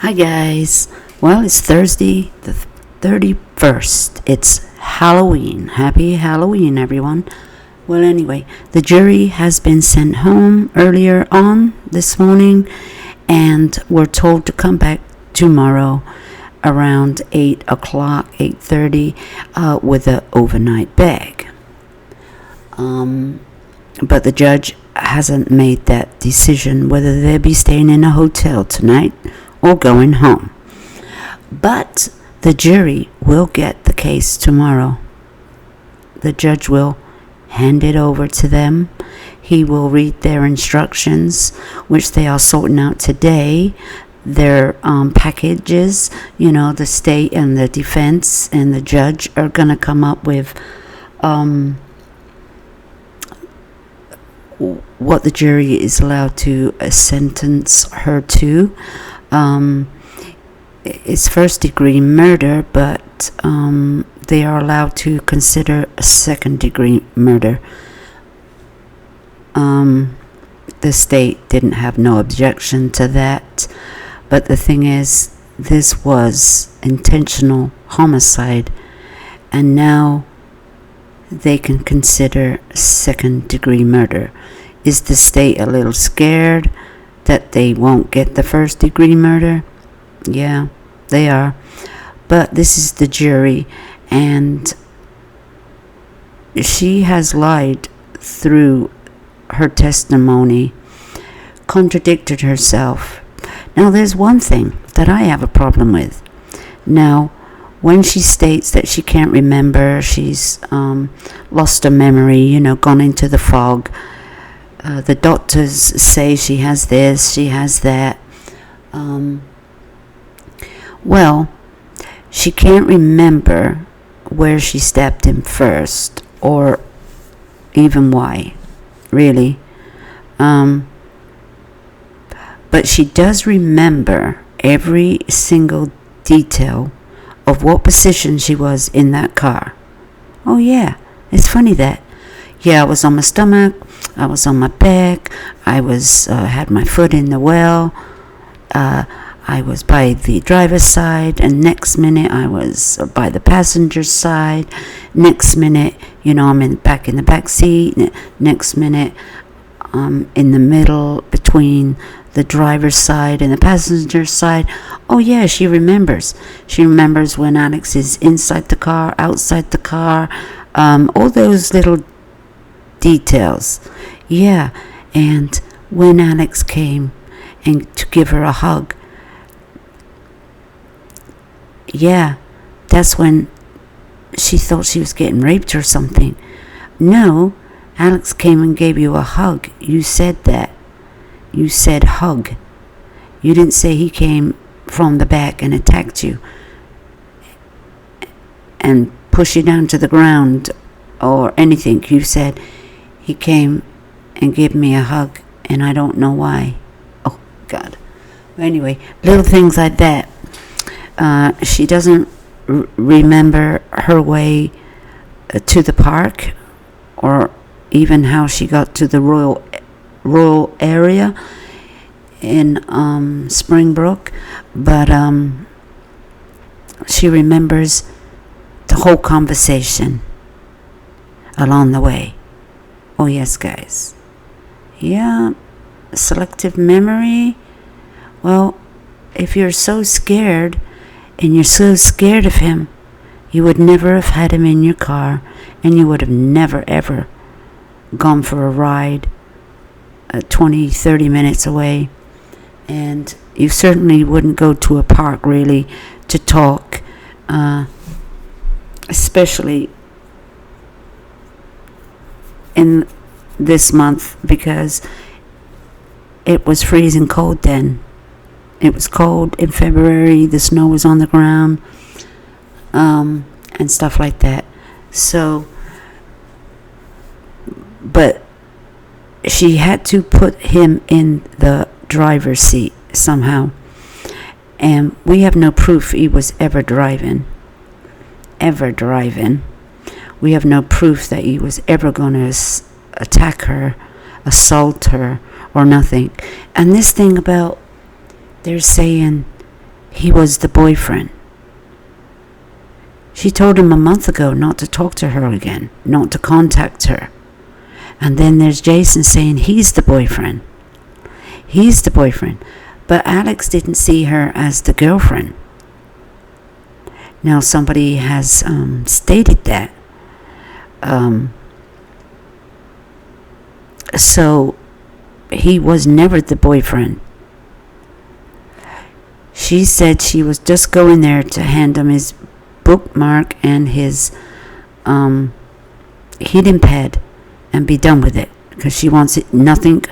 Hi guys. Well, it's Thursday the 31st. It's Halloween. Happy Halloween, everyone. Well, anyway, the jury has been sent home earlier on this morning, and we're told to come back tomorrow around 8 o'clock, 8:30, with an overnight bag. But the judge hasn't made that decision whether they'll be staying in a hotel tonight or going home. But the jury will get the case tomorrow. The judge will hand it over to them. He will read their instructions, which they are sorting out today. Their packages, the state and the defense and the judge are going to come up with what the jury is allowed to sentence her to. It's first-degree murder, but they are allowed to consider a second-degree murder. The state didn't have no objection to that, but the thing is, this was intentional homicide, and now they can consider second-degree murder. Is the state a little scared that they won't get the first-degree murder? Yeah, they are. But this is the jury, and she has lied through her testimony, contradicted herself. Now, there's one thing that I have a problem with. Now, when she states that she can't remember, she's lost her memory, gone into the fog. The doctors say she has this, she has that. Well, she can't remember where she stabbed him first, or even why, really. But she does remember every single detail of what position she was in that car. Oh yeah, it's funny that. Yeah, I was on my stomach, I was on my back, I was had my foot in the well, I was by the driver's side, and next minute I was by the passenger's side. Next minute, I'm back in the back seat. Next minute, in the middle between the driver's side and the passenger's side. Oh yeah, she remembers. She remembers when Alex is inside the car, outside the car, all those little details. Yeah, and when Alex came and to give her a hug, yeah, that's when she thought she was getting raped or something. No, Alex came and gave you a hug. You said that. You said hug. You didn't say he came from the back and attacked you and pushed you down to the ground or anything. You said he came and gave me a hug, and I don't know why. Oh, God. Anyway, little things like that. She doesn't remember her way to the park, or even how she got to the rural area in Springbrook, but she remembers the whole conversation along the way. Oh yes, guys. Yeah, selective memory. Well, if you're so scared, and you're so scared of him, you would never have had him in your car, and you would have never ever gone for a ride 20-30 minutes away, and you certainly wouldn't go to a park really to talk, especially in this month, because it was freezing cold then. It was cold in February, the snow was on the ground, and stuff like that. So, but she had to put him in the driver's seat somehow. And we have no proof he was ever driving. We have no proof that he was ever going to attack her, assault her, or nothing. And this thing about, they're saying he was the boyfriend. She told him a month ago not to talk to her again, not to contact her. And then there's Jason saying he's the boyfriend. He's the boyfriend. But Alex didn't see her as the girlfriend. Now somebody has stated that. So he was never the boyfriend. She said she was just going there to hand him his bookmark and his heating pad and be done with it, because she wants it nothing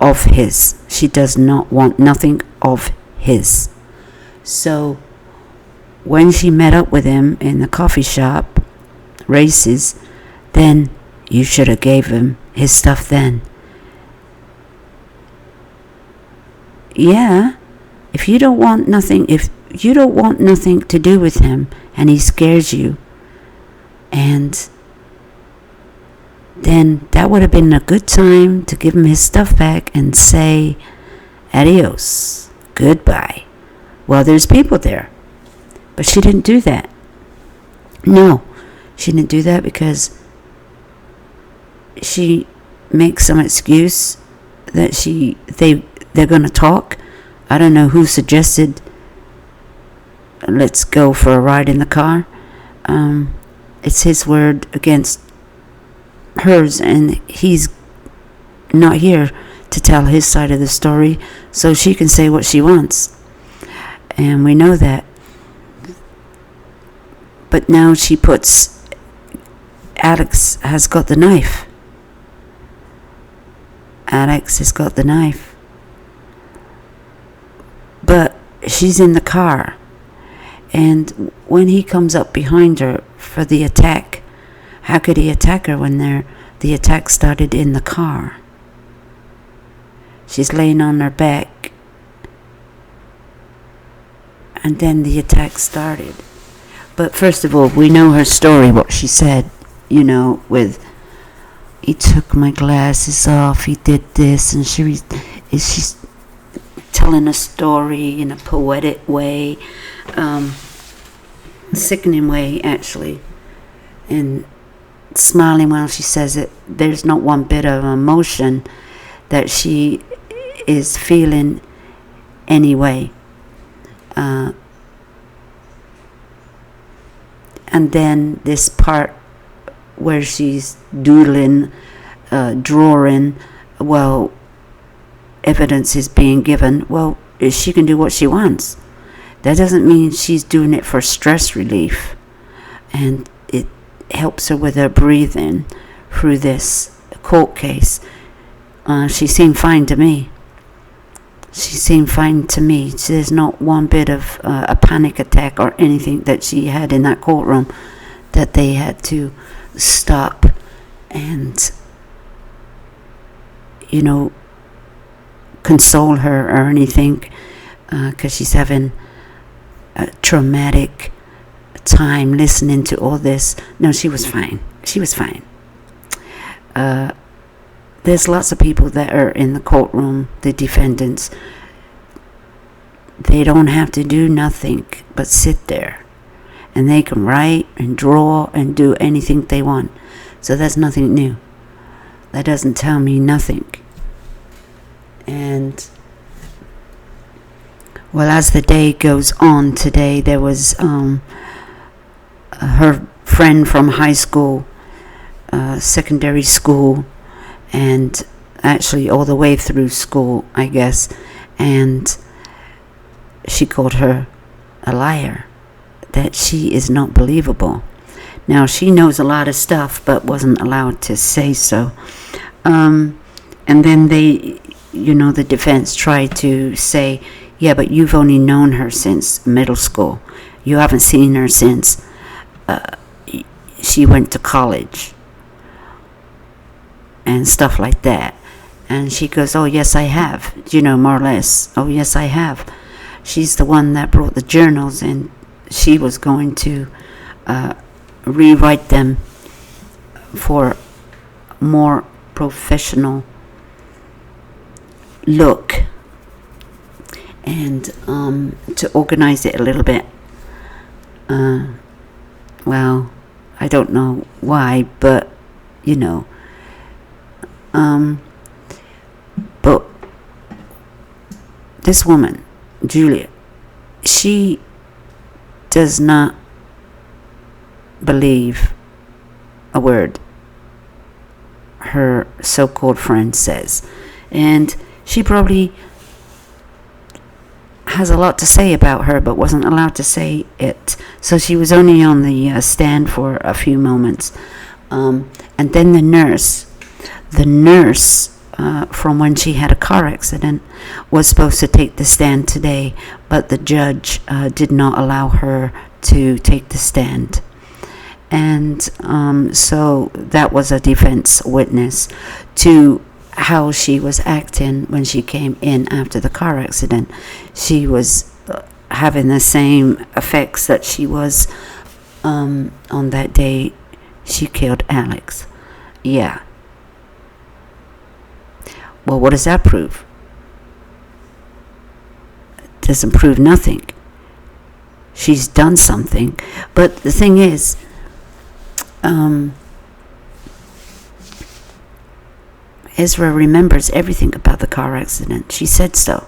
of his. She does not want nothing of his. So when she met up with him in the coffee shop, Races, then you should have gave him his stuff then. Yeah, if you don't want nothing to do with him, and he scares you, and then that would have been a good time to give him his stuff back and say adios, goodbye. Well, there's people there, but she didn't do that. No, she didn't do that because she makes some excuse that they're going to talk. I don't know who suggested let's go for a ride in the car. It's his word against hers, and he's not here to tell his side of the story, so she can say what she wants, and we know that. But now she puts Alex has got the knife. Alex has got the knife, but she's in the car. And when he comes up behind her for the attack, how could he attack her when the attack started in the car? She's laying on her back, and then the attack started. But first of all, we know her story, what she said, with he took my glasses off, he did this, and she's telling a story in a poetic way, sickening way actually, and smiling while she says it. There's not one bit of emotion that she is feeling anyway. And then this part where she's doodling, drawing, well, evidence is being given. Well, she can do what she wants. That doesn't mean she's doing it for stress relief, and it helps her with her breathing through this court case. She seemed fine to me. There's not one bit of a panic attack or anything that she had in that courtroom that they had to stop and console her or anything, because she's having a traumatic time listening to all this. No, she was fine. There's lots of people that are in the courtroom, the defendants. They don't have to do nothing but sit there, and they can write and draw and do anything they want. So that's nothing new. That doesn't tell me nothing. And well, as the day goes on today, there was her friend from high school, secondary school, and actually all the way through school, I guess, and she called her a liar, that she is not believable. Now, she knows a lot of stuff, but wasn't allowed to say so. And then they, the defense tried to say, yeah, but you've only known her since middle school. You haven't seen her since she went to college and stuff like that. And she goes, oh, yes, I have, more or less. Oh, yes, I have. She's the one that brought the journals, and she was going to rewrite them for more professional look. and to organize it a little bit. Well, I don't know why, but but this woman, Julia, she does not believe a word her so-called friend says, and she probably has a lot to say about her but wasn't allowed to say it, so she was only on the stand for a few moments, and then the nurse from when she had a car accident was supposed to take the stand today, but the judge did not allow her to take the stand. And so that was a defense witness to how she was acting when she came in after the car accident. She was having the same effects that she was on that day she killed Alex. Yeah. Well, what does that prove? It doesn't prove nothing. She's done something. But the thing is, Ezra remembers everything about the car accident. She said so.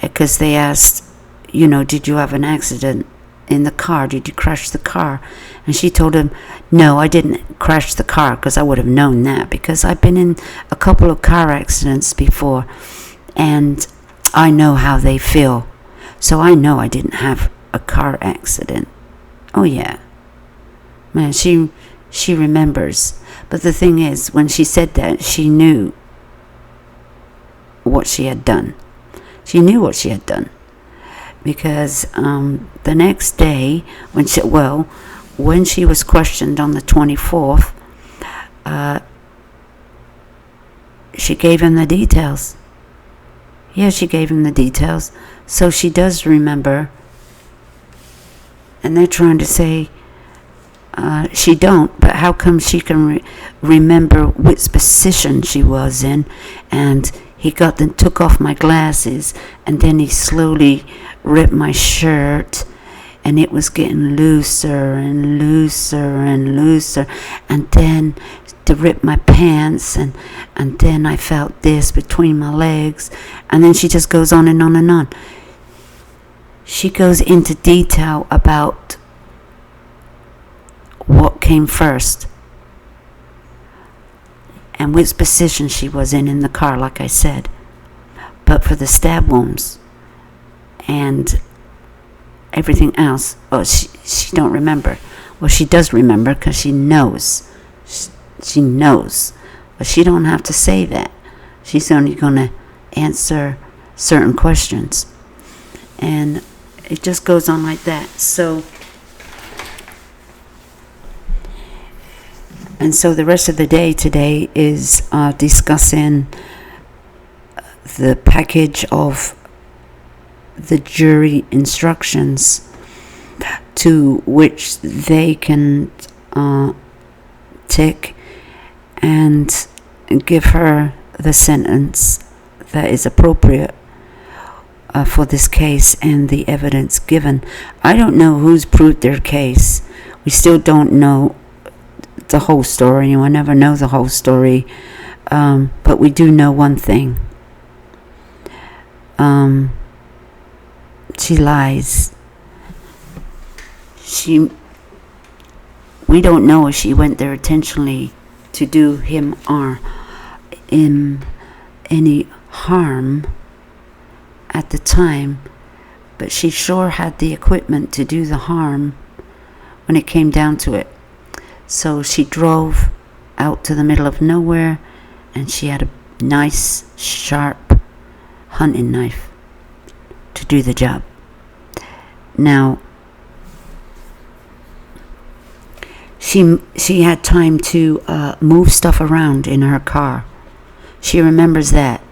Because they asked, did you have an accident in the car? Did you crash the car? And she told him, no, I didn't crash the car, because I would have known that, because I've been in a couple of car accidents before, and I know how they feel. So I know I didn't have a car accident. Oh, yeah. Man, she remembers. But the thing is, when she said that, she knew what she had done. She knew what she had done. Because the next day, when she was questioned on the 24th, she gave him the details. Yeah, she gave him the details. So she does remember. And they're trying to say, she don't, but how come she can remember which position she was in? And he took off my glasses, and then he slowly ripped my shirt, and it was getting looser and looser and looser, and then to rip my pants, and then I felt this between my legs, and then she just goes on and on and on. She goes into detail about what came first and which position she was in the car, like I said. But for the stab wounds and everything else, she don't remember. Well, she does remember, because she knows. She knows. But she don't have to say that. She's only going to answer certain questions. And it just goes on like that. So the rest of the day today is discussing the package of the jury instructions to which they can tick and give her the sentence that is appropriate for this case and the evidence given. I don't know who's proved their case. We still don't know the whole story, and we'll never know the whole story, but we do know one thing. She lies. We don't know if she went there intentionally to do him or any harm at the time, but she sure had the equipment to do the harm when it came down to it. So she drove out to the middle of nowhere, and she had a nice, sharp hunting knife to do the job. Now, she had time to move stuff around in her car. She remembers that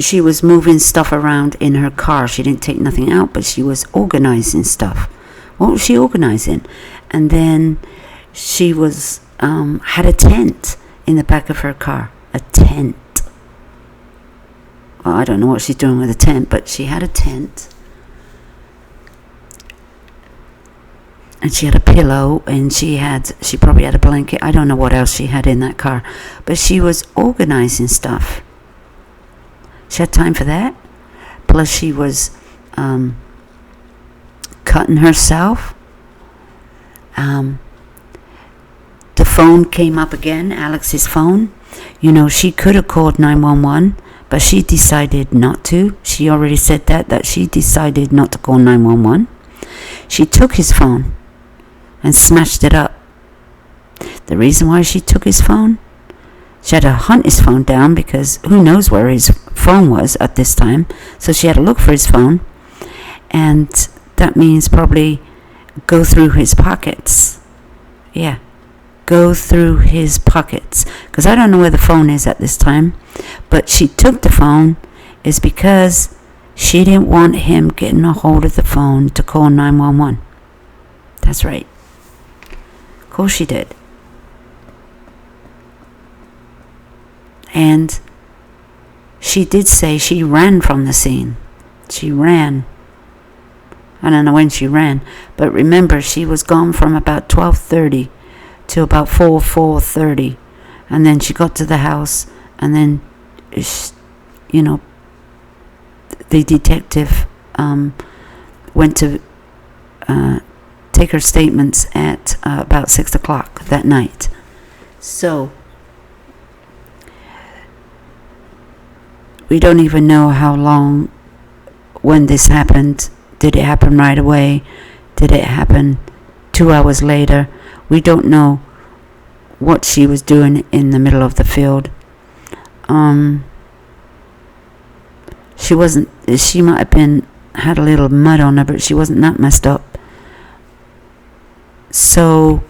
she was moving stuff around in her car. She didn't take nothing out, but she was organizing stuff. What was she organizing? And then she was had a tent in the back of her car. A tent. Well, I don't know what she's doing with a tent, but she had a tent. And she had a pillow, and she probably had a blanket. I don't know what else she had in that car. But she was organizing stuff. She had time for that. Plus she was cutting herself. The phone came up again, Alex's phone. She could have called 911, but she decided not to. She already said that she decided not to call 911. She took his phone and smashed it up. The reason why she took his phone? She had to hunt his phone down because who knows where his phone was at this time. So she had to look for his phone. And that means probably go through his pockets. Yeah, go through his pockets. Because I don't know where the phone is at this time. But she took the phone is because she didn't want him getting a hold of the phone to call 911. That's right. Of course she did. And she did say she ran from the scene. She ran. I don't know when she ran. But remember, she was gone from about 12:30 to about 4:30. And then she got to the house. And then, the detective went to take her statements at about 6 o'clock that night. So we don't even know how long when this happened. Did it happen right away? Did it happen 2 hours later? We don't know what she was doing in the middle of the field. She might have had a little mud on her, but she wasn't that messed up. So,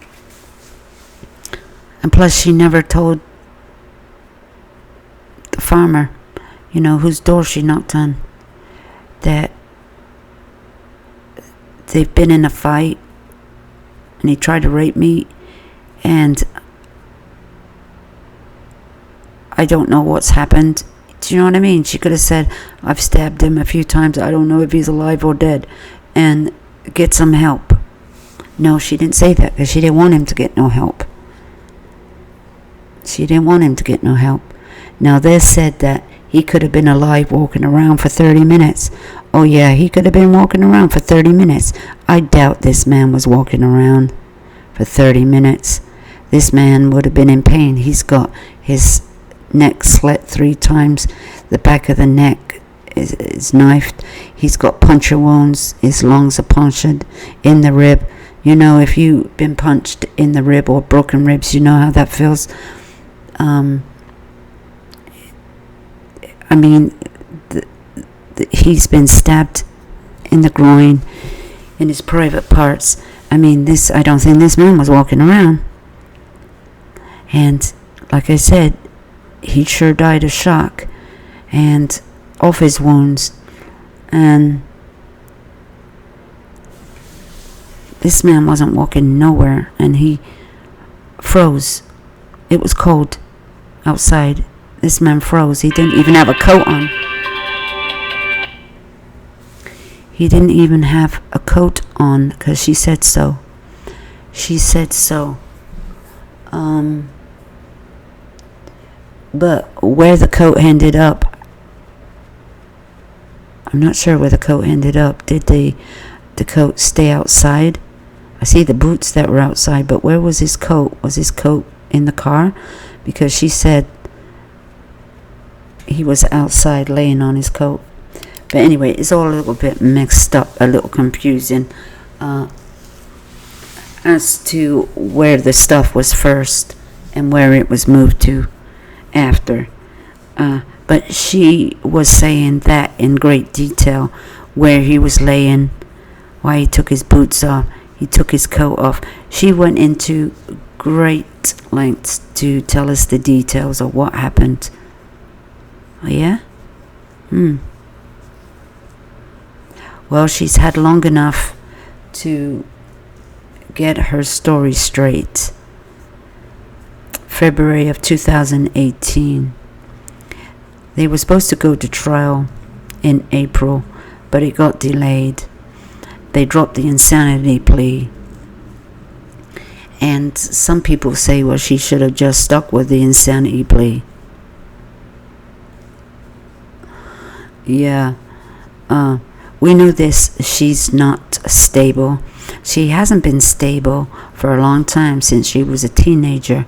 and plus she never told the farmer, whose door she knocked on, that they've been in a fight and he tried to rape me, and I don't know what's happened. Do you know what I mean? She could have said, I've stabbed him a few times, I don't know if he's alive or dead, and get some help. No, she didn't say that because she didn't want him to get no help. She didn't want him to get no help. Now, they said that he could have been alive walking around for 30 minutes. Oh, yeah, he could have been walking around for 30 minutes. I doubt this man was walking around for 30 minutes. This man would have been in pain. He's got his neck slit 3 times. The back of the neck is knifed. He's got puncture wounds. His lungs are punctured in the rib. If you've been punched in the rib or broken ribs, you know how that feels. He's been stabbed in the groin, in his private parts. I don't think this man was walking around. And like I said, he sure died of shock and of his wounds. And this man wasn't walking nowhere, and he froze. It was cold outside. This man froze. He didn't even have a coat on. He didn't even have a coat on because she said so. She said so. But where the coat ended up, I'm not sure where the coat ended up. Did the coat stay outside? I see the boots that were outside, but where was his coat? Was his coat in the car? Because she said he was outside laying on his coat. But anyway, it's all a little bit mixed up, a little confusing as to where the stuff was first and where it was moved to after. But she was saying that in great detail, where he was laying, why he took his boots off, he took his coat off. She went into great lengths to tell us the details of what happened. Oh, yeah? Well, she's had long enough to get her story straight. February of 2018. They were supposed to go to trial in April, but it got delayed. They dropped the insanity plea. And some people say, well, she should have just stuck with the insanity plea. Yeah. We know this. She's not stable. She hasn't been stable for a long time, since she was a teenager.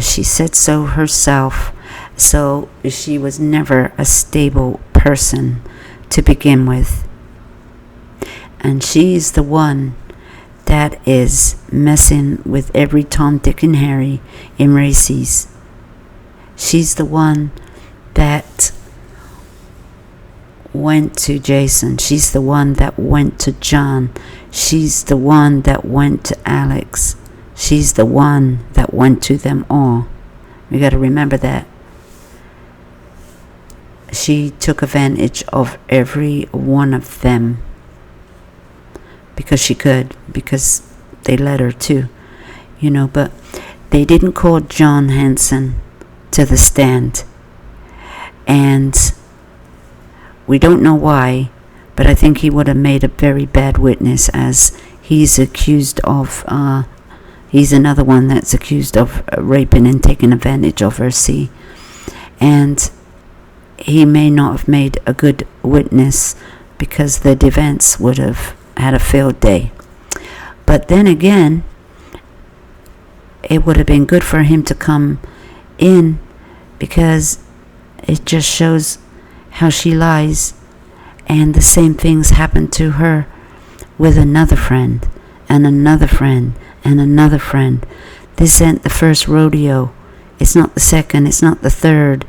She said so herself. So she was never a stable person to begin with. And she's the one that is messing with every Tom, Dick, and Harry in Macy's. She's the one that went to Jason. She's the one that went to John. She's the one that went to Alex. She's the one that went to them all. We got to remember that. She took advantage of every one of them. Because she could. Because they let her too. But they didn't call John Hanson to the stand. And we don't know why, but I think he would have made a very bad witness, as he's accused of, he's another one that's accused of raping and taking advantage of her, see. And he may not have made a good witness, because the defense would have had a field day. But then again, it would have been good for him to come in, because it just shows how she lies. And the same things happened to her with another friend and another friend and another friend. This ain't the first rodeo. It's not the second. It's not the third.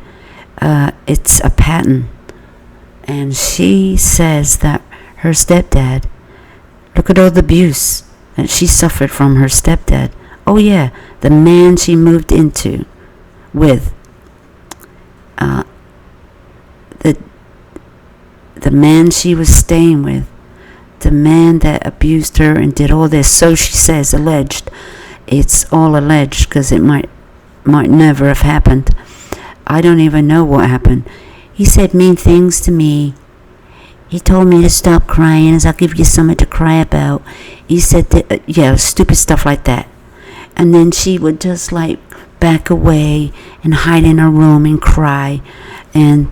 It's a pattern. And she says that her stepdad, look at all the abuse that she suffered from her stepdad. Oh yeah, the man she moved into with, the man she was staying with, the man that abused her and did all this. So she says, alleged. It's all alleged, because it might never have happened. I don't even know what happened. He said mean things to me. He told me to stop crying, as I'll give you something to cry about. He said that, stupid stuff like that. And then she would just back away and hide in her room and cry. And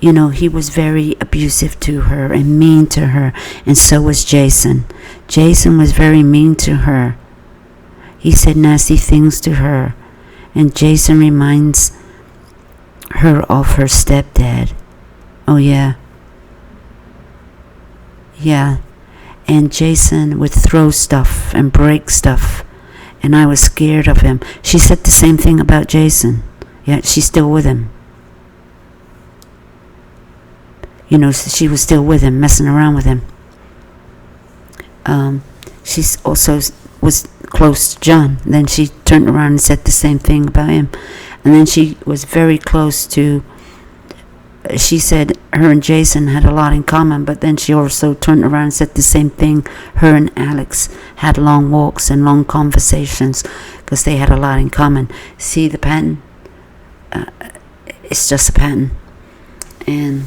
he was very abusive to her and mean to her. And so was Jason. Jason was very mean to her. He said nasty things to her. And Jason reminds her of her stepdad. Oh, yeah. Yeah. And Jason would throw stuff and break stuff. And I was scared of him. She said the same thing about Jason. Yeah, she's still with him. She was still with him, messing around with him. She also was close to John. Then she turned around and said the same thing about him. And then she was very close to, she said her and Jason had a lot in common, but then she also turned around and said the same thing. Her and Alex had long walks and long conversations, because they had a lot in common. See the pattern? It's just a pattern. And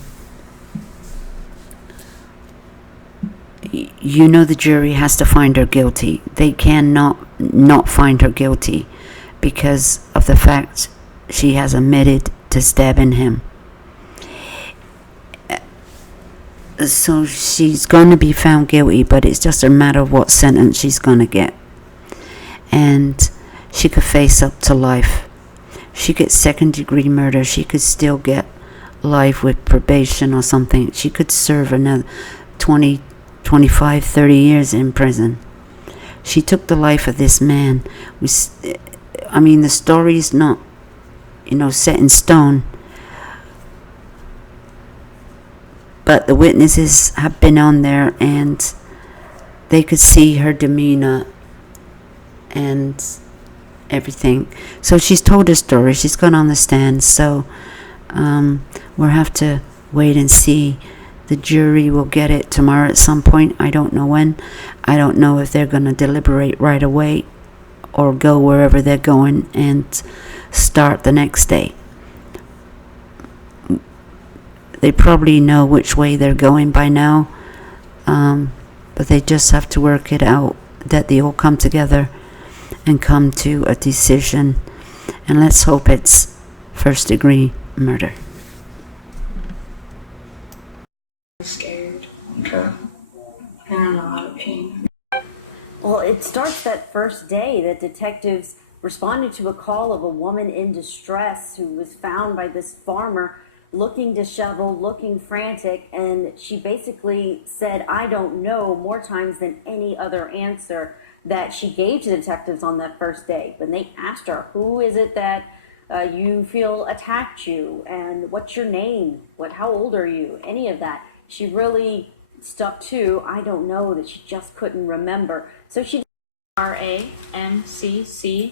the jury has to find her guilty. They cannot not find her guilty, because of the fact she has admitted to stabbing him. So she's going to be found guilty, but it's just a matter of what sentence she's going to get. And she could face up to life. She gets second-degree murder. She could still get life with probation or something. She could serve another 20, 25, 30 years in prison. She took the life of this man. The story's not, set in stone. But the witnesses have been on there, and they could see her demeanor and everything. So she's told her story. She's gone on the stand. So we'll have to wait and see. The jury will get it tomorrow at some point. I don't know when. I don't know if they're going to deliberate right away or go wherever they're going and start the next day. They probably know which way they're going by now, but they just have to work it out, that they all come together and come to a decision. And let's hope it's first-degree murder. I'm scared. Okay. And I'm in a lot of pain. Well, it starts that first day that detectives responded to a call of a woman in distress who was found by this farmer looking disheveled, looking frantic, and she basically said, "I don't know," more times than any other answer that she gave to detectives on that first day. When they asked her, "Who is it that you feel attacked you, and what's your name, how old are you," any of that, she really stuck to, "I don't know," that she just couldn't remember. So she RAMCCANDLESS.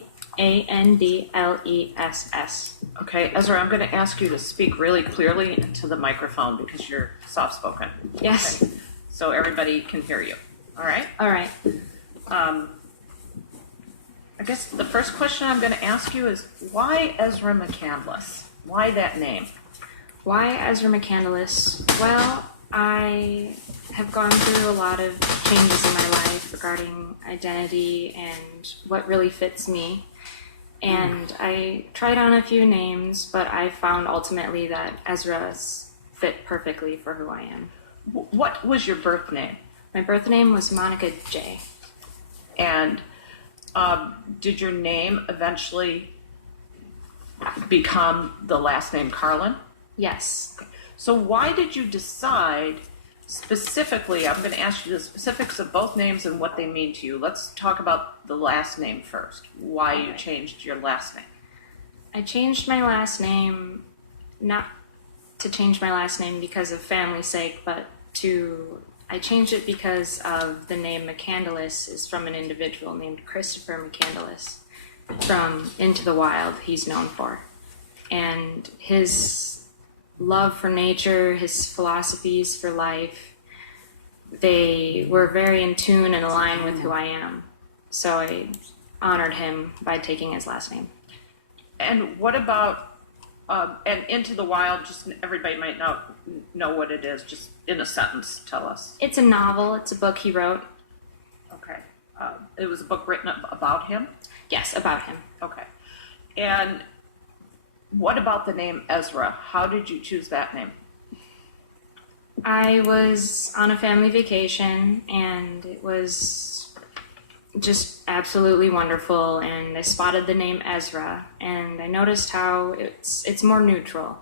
Okay, Ezra, I'm going to ask you to speak really clearly into the microphone because you're soft-spoken. Yes. Okay. So everybody can hear you. All right? All right. I guess the first question I'm going to ask you is, why Ezra McCandless? Why that name? Why Ezra McCandless? Well, I have gone through a lot of changes in my life regarding identity and what really fits me. And I tried on a few names, but I found ultimately that Ezra's fit perfectly for who I am. What was your birth name? My birth name was Monica J. And did your name eventually become the last name Carlin? Yes. So why did you decide specifically, I'm going to ask you the specifics of both names and what they mean to you. Let's talk about the last name first. Why you changed your last name. I changed my last name, not to change my last name because of family's sake, but I changed it because of the name McCandless is from an individual named Christopher McCandless from Into the Wild, he's known for. And his love for nature, his philosophies for life, they were very in tune and aligned with who I am. So I honored him by taking his last name. And what about, and Into the Wild, just everybody might not know what it is, just in a sentence, tell us. It's a novel, it's a book he wrote. Okay. It was a book written about him? Yes, about him. Okay. And what about the name Ezra? How did you choose that name? I was on a family vacation and it was just absolutely wonderful, and I spotted the name Ezra and I noticed how it's more neutral.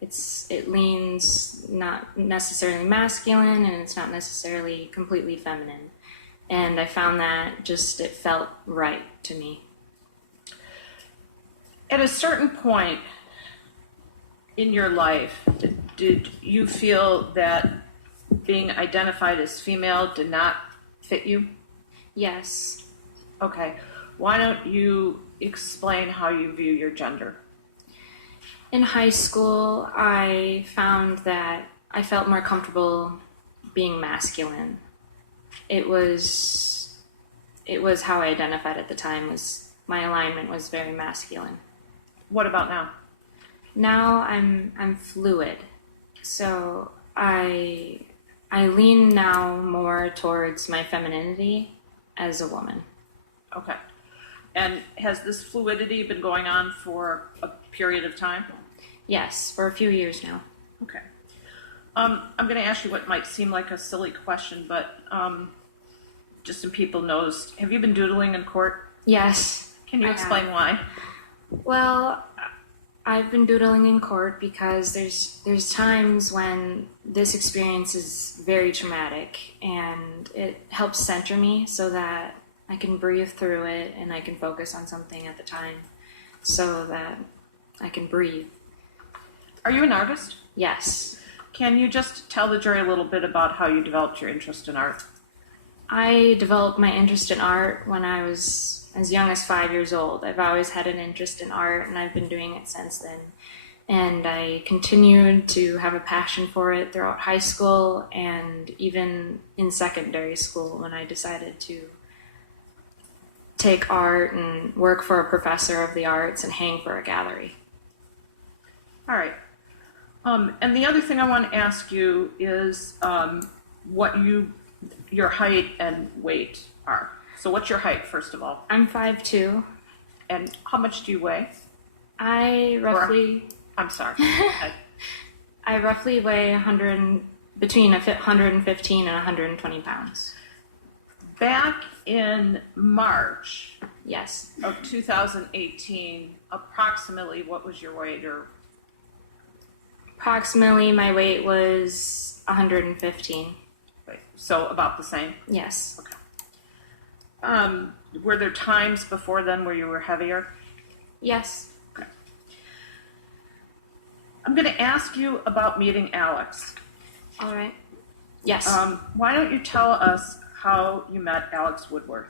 It leans not necessarily masculine and it's not necessarily completely feminine. And I found that it felt right to me. At a certain point in your life, did you feel that being identified as female did not fit you? Yes. Okay. Why don't you explain how you view your gender? In high school, I found that I felt more comfortable being masculine. It was how I identified at the time. My alignment was very masculine. What about now? Now I'm fluid, so I lean now more towards my femininity as a woman. Okay. And has this fluidity been going on for a period of time? Yes, for a few years now. Okay. I'm going to ask you what might seem like a silly question, but just so people knows, have you been doodling in court? Yes. Can you explain why? Well, I've been doodling in court because there's times when this experience is very traumatic and it helps center me so that I can breathe through it and I can focus on something at the time so that I can breathe. Are you an artist? Yes. Can you just tell the jury a little bit about how you developed your interest in art? I developed my interest in art when I was as young as 5 years old. I've always had an interest in art and I've been doing it since then. And I continued to have a passion for it throughout high school and even in secondary school when I decided to take art and work for a professor of the arts and hang for a gallery. All right. And the other thing I want to ask you is what your height and weight are. So what's your height, first of all? I'm 5'2". And how much do you weigh? I'm sorry. I roughly weigh between 115 and 120 pounds. Back in March Yes. of 2018, approximately what was your weight? Or Approximately my weight was 115. so about the same? Yes. Okay. Were there times before then where you were heavier? Yes. Okay. I'm going to ask you about meeting Alex. All right. Yes. Why don't you tell us how you met Alex Woodworth?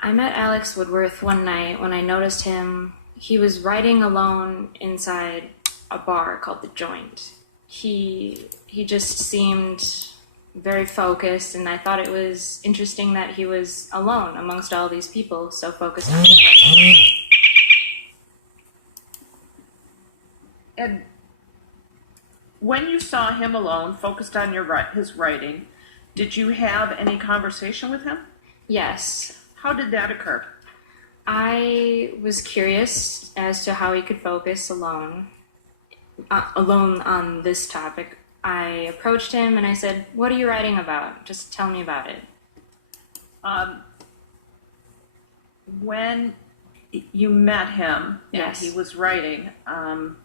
I met Alex Woodworth one night when I noticed him. He was writing alone inside a bar called The Joint. He just seemed very focused, and I thought it was interesting that he was alone amongst all these people, so focused on his writing. And when you saw him alone, focused on his writing, did you have any conversation with him? Yes. How did that occur? I was curious as to how he could focus alone on this topic. I approached him and I said, "What are you writing about? Just tell me about it." When you met him Yes. and he was writing, I'm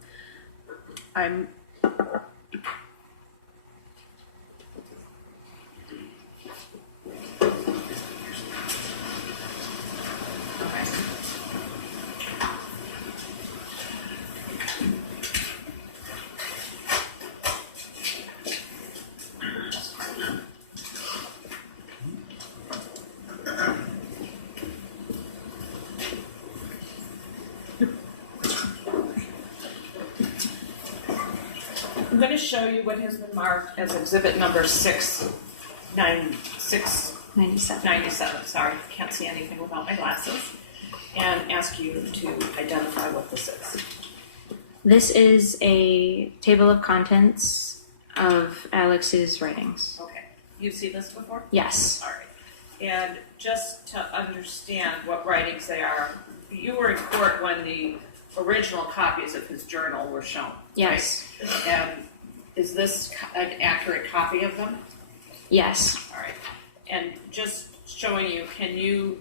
going to show you what has been marked as exhibit number 697. Sorry, can't see anything without my glasses. And ask you to identify what this is. This is a table of contents of Alex's writings. Okay. You've seen this before? Yes. All right. And just to understand what writings they are, you were in court when the original copies of his journal were shown. Yes. Right? And is this an accurate copy of them? Yes. All right. And just showing you, can you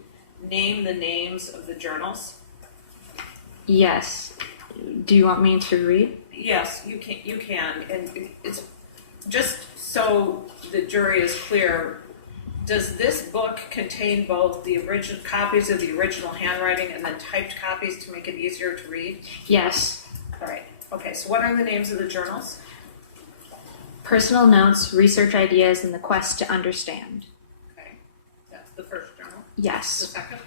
name the names of the journals? Yes. Do you want me to read? Yes, you can. You can, and it's just so the jury is clear. Does this book contain both the original copies of the original handwriting and then typed copies to make it easier to read? Yes. All right. Okay. So, what are the names of the journals? Personal notes, research ideas, and the quest to understand. Okay. That's the first journal. The Yes. second.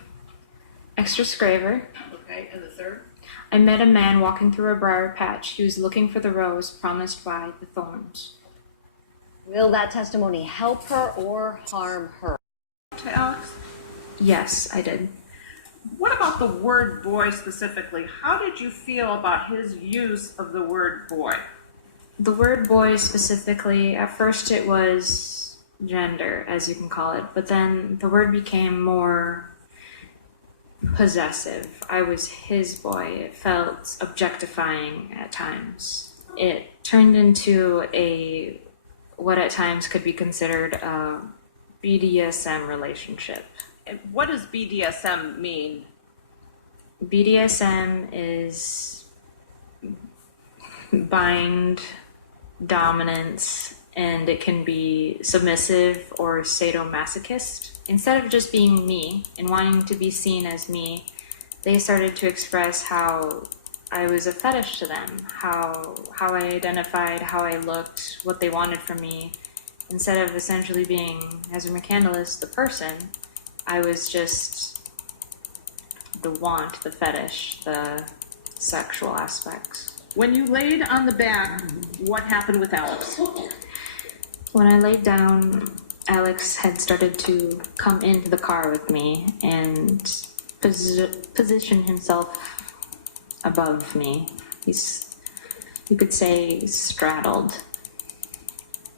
Extra Scraver. Okay. And the third. I met a man walking through a briar patch. He was looking for the rose promised by the thorns. Will that testimony help her or harm her? To Alex. Yes, I did. What about the word boy specifically? How did you feel about his use of the word boy? The word boy specifically, at first it was gender, as you can call it, but then the word became more possessive. I was his boy. It felt objectifying at times. It turned into what at times could be considered a BDSM relationship. And what does BDSM mean? BDSM is bind, dominance, and it can be submissive or sadomasochist. Instead of just being me and wanting to be seen as me, they started to express how I was a fetish to them, how I identified, how I looked, what they wanted from me. Instead of essentially being Ezra McCandless, the person, I was just the want, the fetish, the sexual aspects. When you laid on the back, what happened with Alex? When I laid down, Alex had started to come into the car with me and position himself above me. you could say, straddled.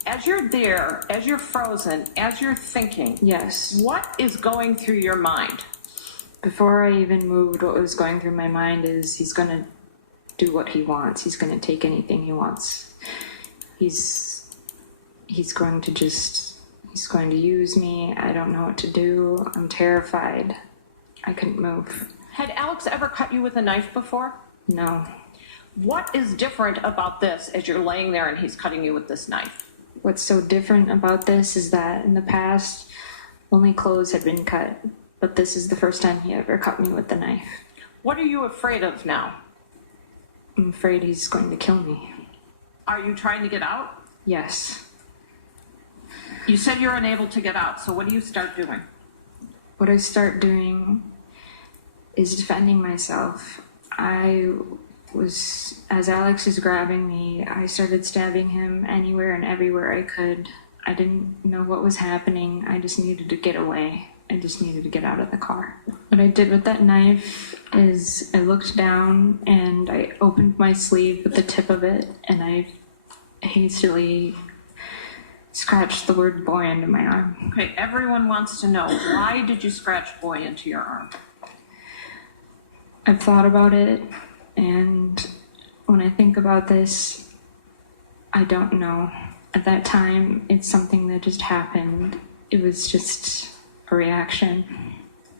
As you're there, as you're frozen, as you're thinking, Yes. what is going through your mind? Before I even moved, what was going through my mind is he's going to do what he wants. He's going to take anything he wants. He's going to he's going to use me. I don't know what to do. I'm terrified. I couldn't move. Had Alex ever cut you with a knife before? No. What is different about this as you're laying there and he's cutting you with this knife? What's so different about this is that in the past, only clothes had been cut, but this is the first time he ever cut me with the knife. What are you afraid of now? I'm afraid he's going to kill me. Are you trying to get out? Yes. You said you're unable to get out, so what do you start doing? What I start doing is defending myself. As Alex is grabbing me, I started stabbing him anywhere and everywhere I could. I didn't know what was happening. I just needed to get away. I just needed to get out of the car. What I did with that knife is I looked down and I opened my sleeve with the tip of it and I hastily scratched the word boy into my arm. Okay, everyone wants to know, why did you scratch boy into your arm? I've thought about it, and when I think about this, I don't know. At that time, it's something that just happened. It was just a reaction.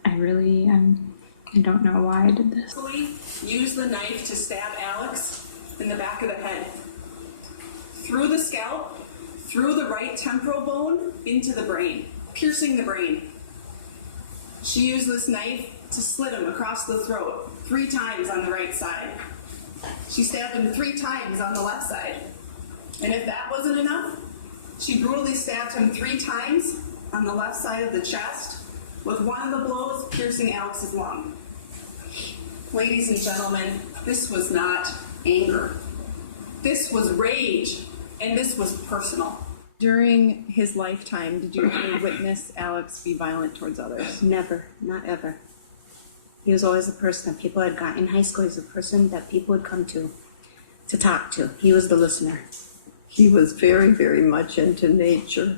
I don't know why I did this. Use the knife to stab Alex in the back of the head. Through the scalp, through the right temporal bone, into the brain, piercing the brain. She used this knife to slit him across the throat 3 times on the right side. She stabbed him 3 times on the left side. And if that wasn't enough, she brutally stabbed him 3 times on the left side of the chest, with one of the blows piercing Alex's lung. Ladies and gentlemen, this was not anger. This was rage, and this was personal. During his lifetime, did you ever witness Alex be violent towards others? Never, not ever. He was always a person that people had gotten in high school. He was a person that people would come to talk to. He was the listener. He was very, very much into nature.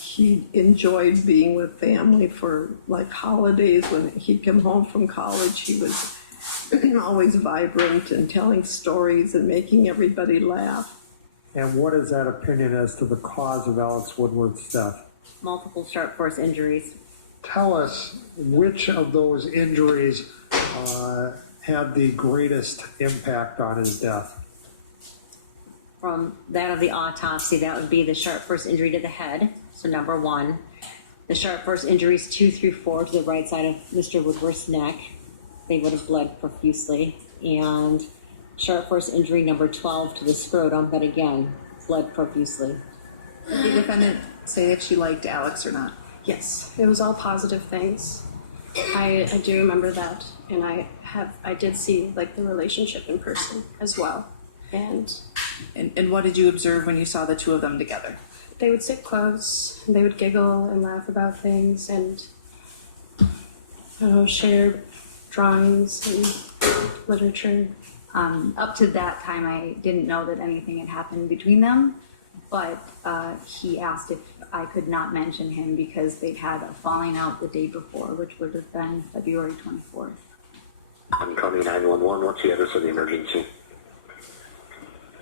He enjoyed being with family for like holidays. When he'd come home from college, he was always vibrant and telling stories and making everybody laugh. And what is that opinion as to the cause of Alex Woodward's death? Multiple sharp force injuries. Tell us which of those injuries had the greatest impact on his death. From that of the autopsy, that would be the sharp force injury to the head, so number 1. The sharp force injuries 2 through 4 to the right side of Mr. Woodward's neck, they would have bled profusely. And sharp force injury number 12 to the scrotum, that again, bled profusely. Did the defendant say if she liked Alex or not? Yes, it was all positive things. I do remember that, and I did see like the relationship in person as well. And what did you observe when you saw the two of them together? they would sit close, and they would giggle and laugh about things, and share drawings and literature. Up to that time, I didn't know that anything had happened between them, but he asked if I could not mention him because they'd had a falling out the day before, which would have been February 24th. I'm calling 911. What's the address of the emergency?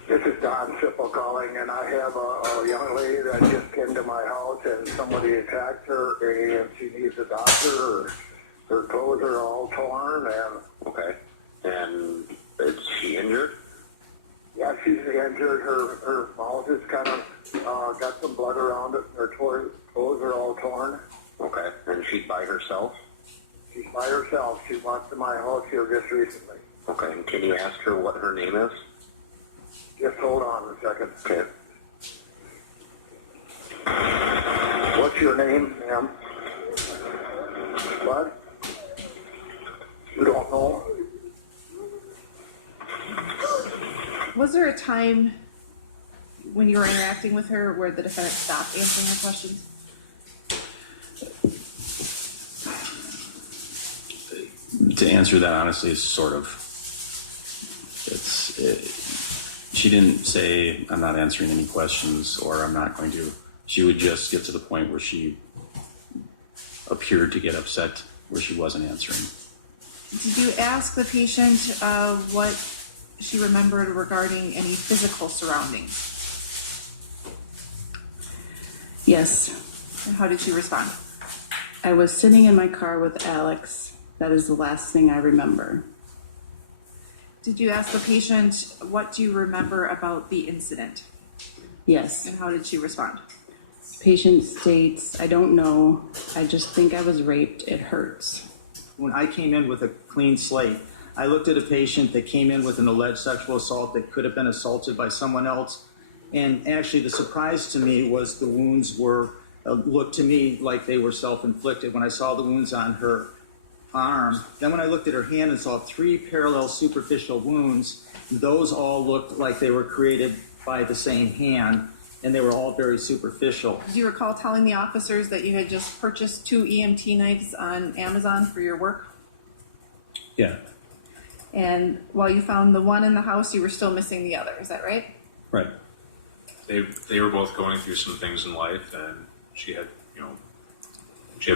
This is Don Sipple calling, and I have a young lady that just came to my house, and somebody attacked her, and she needs a doctor. Her clothes are all torn, and... Okay. And is she injured? Yeah, she's injured. Her mouth is kind of got some blood around it. Her clothes are all torn. Okay. And she's by herself? She's by herself. She walked to my house here just recently. Okay. And can you ask her what her name is? Just hold on a second. Okay. What's your name, ma'am? What? You don't know? Was there a time when you were interacting with her where the defendant stopped answering her questions? To answer that honestly is sort of, She didn't say, I'm not answering any questions, or I'm not going to. She would just get to the point where she appeared to get upset where she wasn't answering. Did you ask the patient what she remembered regarding any physical surroundings? Yes. And how did she respond? I was sitting in my car with Alex. That is the last thing I remember. Did you ask the patient, what do you remember about the incident? Yes. And how did she respond? Patient states, I don't know. I just think I was raped. It hurts. When I came in with a clean slate, I looked at a patient that came in with an alleged sexual assault that could have been assaulted by someone else. And actually the surprise to me was the wounds were, looked to me like they were self-inflicted when I saw the wounds on her arm. Then when I looked at her hand and saw 3 parallel superficial wounds, those all looked like they were created by the same hand, and they were all very superficial. Do you recall telling the officers that you had just purchased 2 EMT knives on Amazon for your work? Yeah. And while you found the one in the house, you were still missing the other, is that right? Right. They were both going through some things in life, and she had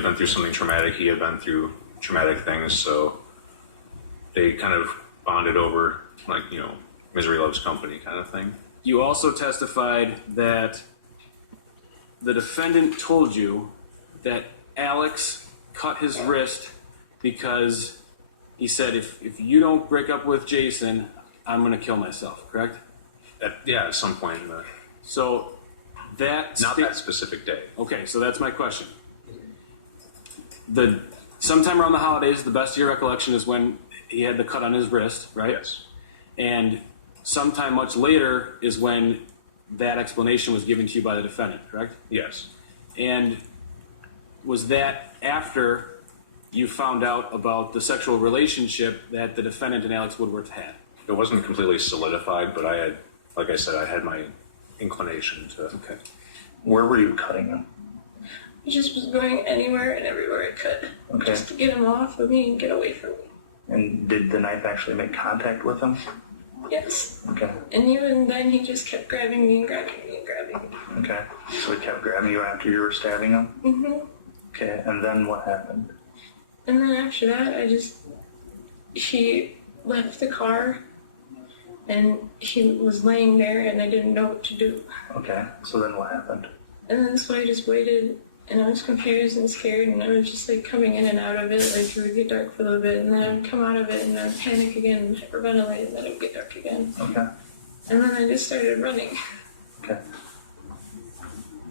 been through something traumatic, he had been through traumatic things, so they kind of bonded over, like, misery loves company kind of thing. You also testified that the defendant told you that Alex cut his wrist because he said, if you don't break up with Jason, I'm going to kill myself, correct? At some point in the... So that... Not that specific day. Okay, so that's my question. Sometime around the holidays, the best of your recollection is when he had the cut on his wrist, right? Yes. And sometime much later is when that explanation was given to you by the defendant, correct? Yes. And was that after you found out about the sexual relationship that the defendant and Alex Woodworth had? It wasn't completely solidified, but I had, like I said, I had my inclination to... Okay. Where were you cutting him? He just was going anywhere and everywhere I could. Okay. Just to get him off of me and get away from me. And did the knife actually make contact with him? Yes. Okay. And even then he just kept grabbing me and grabbing me and grabbing me. Okay. So he kept grabbing you after you were stabbing him? Mm-hmm. Okay, and then what happened? And then after that, she left the car and he was laying there and I didn't know what to do. Okay, so then what happened? And then so I just waited and I was confused and scared and I was just like coming in and out of it, like it would get dark for a little bit and then I would come out of it and I would panic again and hyperventilate and then it would get dark again. Okay. And then I just started running. Okay.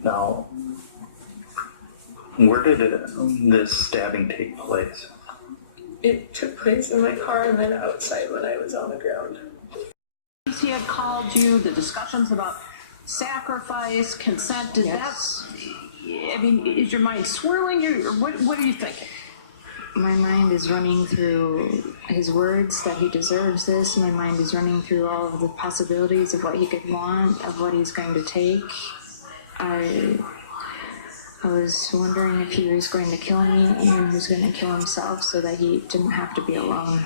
Now, where did this stabbing take place? It took place in my car and then outside when I was on the ground. He had called you, the discussions about sacrifice, consent, did that, I mean, is your mind swirling, or what are you thinking? My mind is running through his words that he deserves this. My mind is running through all of the possibilities of what he could want, of what he's going to take. I was wondering if he was going to kill me and he was going to kill himself so that he didn't have to be alone.